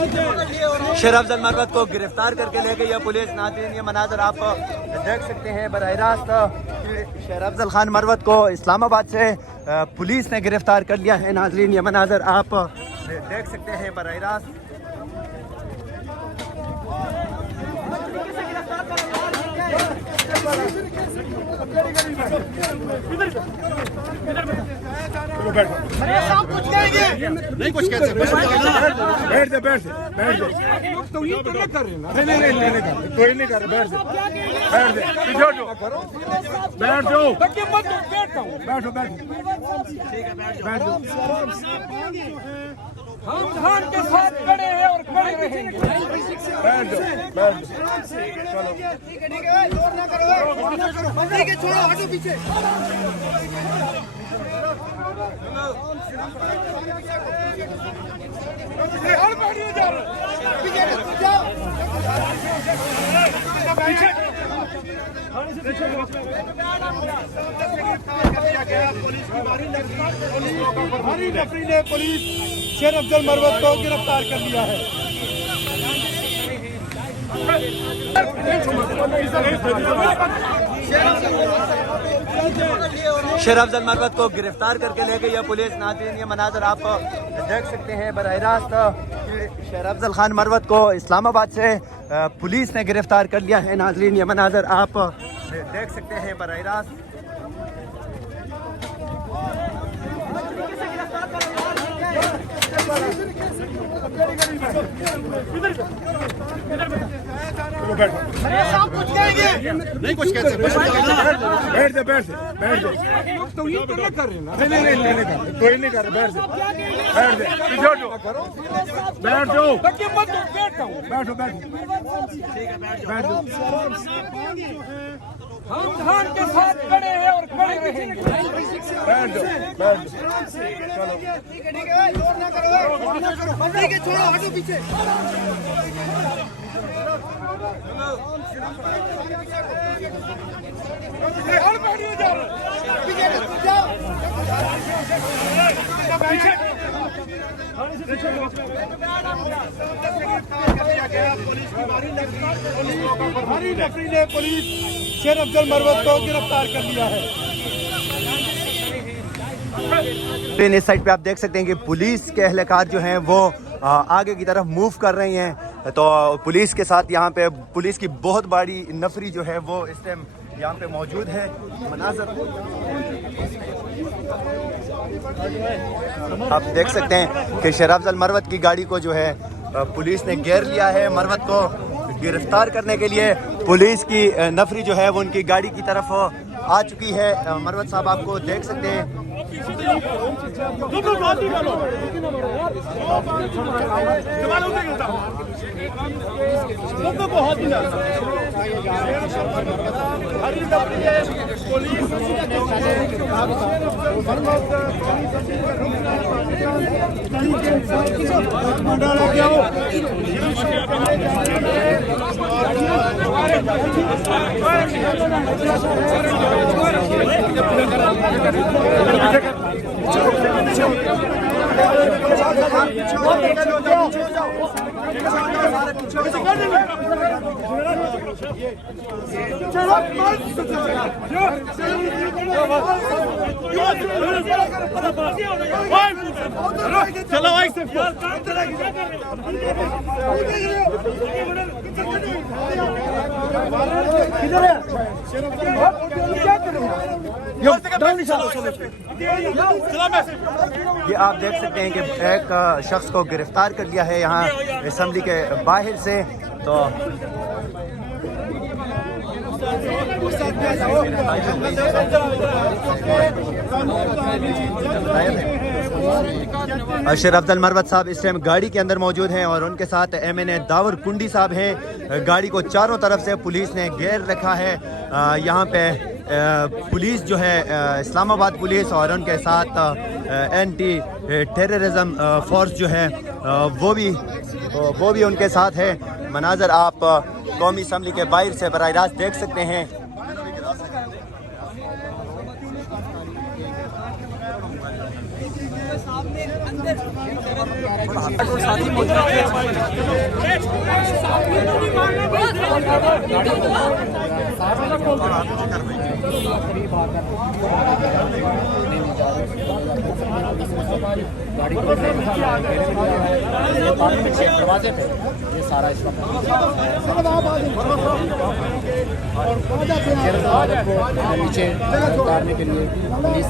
शेर अफजल मरवत को गिरफ्तार करके ले गई है पुलिस। नाज़रीन ये मनाजर आप देख सकते हैं बराह रास्त। शेर अफजल खान मरवत को इस्लामाबाद से पुलिस ने गिरफ्तार कर लिया है। नाज़रीन ये मनाजर आप देख सकते हैं बराह रास्त। नहीं कुछ कैसे बैठ दे बैठ दे बैठ दे नहीं कर रहे ना नहीं कर कोई नहीं कर बैठ दे बैठ दे बैठ जाओ बैठो बैठो हम धान के साथ खड़े हैं और खड़े रहेंगे। बैठ जाओ चलो ठीक है जोर ना करो ठीक है छोड़ो हटो पीछे हर बैठिए जा भारी नफरी ने पुलिस शेर अफजल मरवत को गिरफ्तार कर लिया है। शेर अफजल मरवत को गिरफ्तार करके ले गई है पुलिस। नाज़रीन ये मनाजर आप देख सकते हैं बराह रास्त। शेर अफजल खान मरवत को इस्लामाबाद से पुलिस ने गिरफ्तार कर लिया है। नाज़रीन ये मनाजर आप देख सकते हैं बराह रास्त। नहीं कुछ कैसे बैठ दे बैठ दे नहीं कर रहे ना नहीं कर कोई नहीं कर बैठ दे बैठ जाओ बैठो बैठो हम धान के साथ खड़े हैं और खड़े रहेंगे। बैठ जाओ चलो ठीक है जोर ना करो ठीक है छोड़ो हटो पीछे हर बैठिए जा भारी नफरी ने पुलिस शेर अफजल मरवत को गिरफ्तार कर लिया है। इस साइड पे आप देख सकते हैं कि पुलिस के एहलकार जो हैं वो आगे की तरफ मूव कर रही हैं। तो पुलिस के साथ यहाँ पे पुलिस की बहुत बड़ी नफरी जो है वो इस टाइम यहाँ पे मौजूद है। मनाजर आप देख सकते हैं कि शेर अफजल मरवत की गाड़ी को जो है पुलिस ने घेर लिया है। मरवत को गिरफ्तार करने के लिए पुलिस की नफरी जो है वो उनकी गाड़ी की तरफ आ चुकी है। मरवत साहब आपको देख सकते हैं चलो भाई से किधर है ये आप देख सकते हैं कि एक शख्स को गिरफ्तार कर लिया है यहाँ असेंबली के बाहर से। तो शेर अफजल मरवत साहब इस टाइम गाड़ी के अंदर मौजूद हैं और उनके साथ MNA दावर कुंडी साहब हैं। गाड़ी को चारों तरफ से पुलिस ने घेर रखा है। यहाँ पे पुलिस जो है इस्लामाबाद पुलिस और उनके साथ एंटी टेररिज्म फोर्स जो है वो भी उनके साथ है। मनाजर आप कौमी असम्बली के बाहर से बराह रास्त देख सकते हैं। दरवाजे पे ये सारा इस वक्त नीचे उतारने के लिए पुलिस